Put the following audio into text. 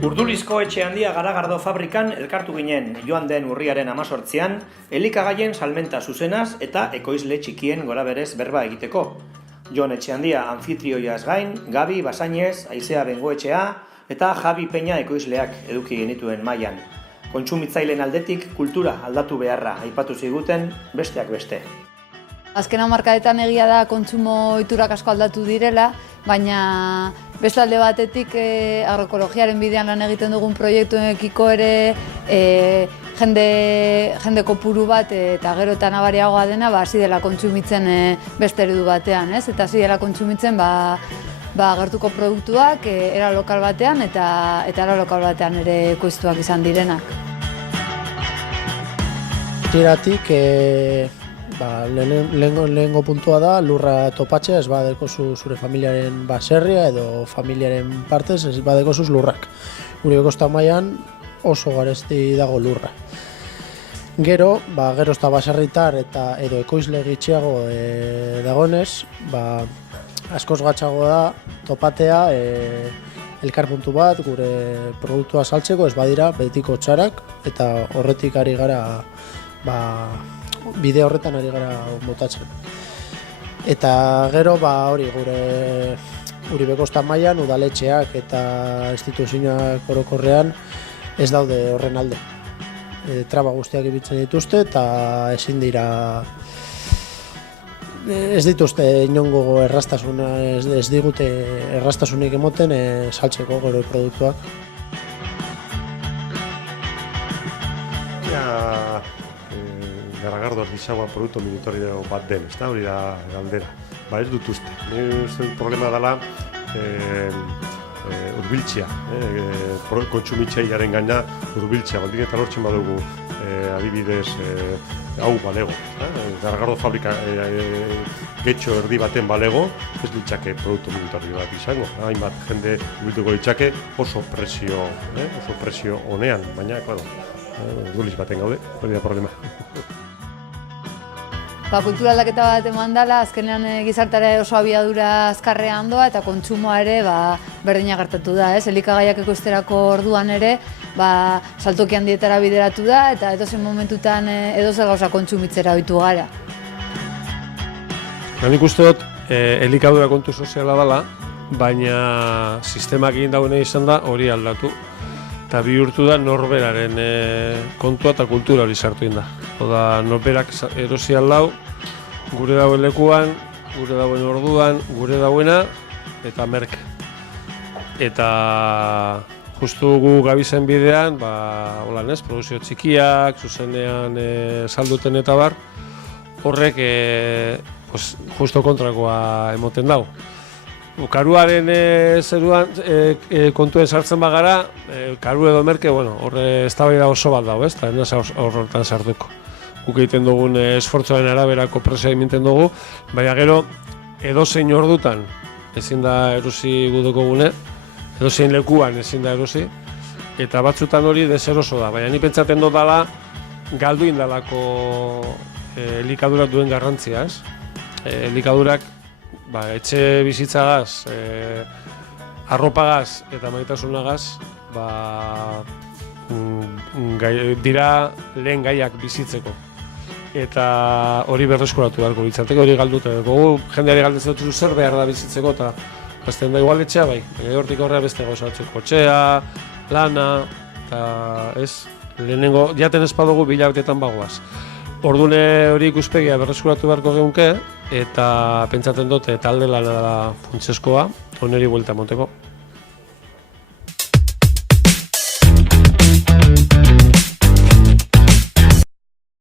Urdulizko etxe handia Garagardo fabrikan elkartu ginen joan den urriaren 18an, elikagaien salmenta zuzenaz eta ekoizle txikien goraberez berba egiteko. Jon Etxehandia anfitrioiaz gain, Gabi Basainez, Aizea Bengoetxea eta Javi Peña ekoizleak eduki genituen mailan. Kontsumitzaileen aldetik kultura aldatu beharra aipatu ziguten besteak beste. Azken hamarkadetan egia da kontsumo ohiturak asko aldatu direla, baina beste alde batetik agroekologiaren bidean lan egiten dugun proiektuekiko ere jende kopuru bat eta gero eta nabariagoa dena hasi dela kontsumitzen beste eredu batean, ez? Eta hasi dela kontsumitzen gertuko produktuak era lokal batean eta era lokal batean ere ekoiztuak izan direnak. Tiratik lehengo puntua da lurra topatzea, ez badekozu zure familiaren baserria edo familiaren partez ez badekozuz lurrak. Gure Kosta mailan oso garesti dago lurra. Gero ez da baserritar eta edo ekoizle gitxiago dagonez, askoz gatzago da topatea elkarpuntu bat gure produktua saltzeko, ez badira betiko txarak eta horretik ari gara bide horretan ari gara botatzen. Eta gero hori gure Uribe Kosta mailan udaletxeak eta instituzioak orokorrean ez daude horren alde. Traba guztiak ibiltzen dituzte eta ez dituzte inongo erraztasuna, ez digute erraztasunik emoten saltzeko gure produktuak. Garagardo artisaua produktu minitorio bat den, ez da, hori da galdera. Ez dut uste. Nire problema dela urbiltzea, kontsumitzailearen gaina urbiltzea. Baldin eta lortzen badugu adibidez hau balego. Garagardo fabrika getxo erdi baten balego, ez litzake produktu minitorio bat izango. Hainbat jende urbiltuko litzake oso presio honean, baina, urduliz baten gaude, hori da problema. Kultura aldaketa bat eman dela, azkenean gizarteare oso abiadura azkarrean doa eta kontsumoa ere berdina gertatu da. Elikagaiak ekoizterako orduan ere saltoki handietara bideratu da eta edozein momentutan edozer gauza kontsumitzera ohitu gara. Nik uste dut elikadura kontu soziala dela, baina sistemak egin dagoena izan da hori aldatu. Eta bihurtu da norberaren kontua eta kultura hori sartu egin da. Oda norberak erosi aldau, gure dauen lekuan, gure dauen orduan, gure dauena eta merk. Eta justu gu gabizen bidean, produzio txikiak, zuzenean salduten eta bar, horrek justo kontrakoa emoten dau. Karuaren zeruan kontuen sartzen bagara, karu edo merke, horre eztabaida oso bat dago, eta ez horretan sartuko. Guk egiten dugun esfortzoaren araberako presioa egiten dugu, baina gero edozein ordutan ezin da erosi guduko gune, edozein lekuan ezin da erosi, eta batzutan hori deseroso da, baina ni pentsatzen dut dela galdu indalako elikadurak duen garrantzia, ez? Elikadurak etxe bizitzagaz, arropagaz eta maitasunagaz dira lehen gaiak bizitzeko. Eta hori berreskuratu beharko litzateke, hori galdute. Jendeari galdetzen dut zer behar da bizitzeko eta azten da igual etxea baina hortik aurrera beste gauza batzuk. Kotxea, lana, eta lehenengo jaten ez badugu bilabetetan bagoaz. Ordune hori ikuspegia berreskuratu beharko geunke eta pentsatzen dut talde lana da funtsezkoa, oneri buelta emoteko.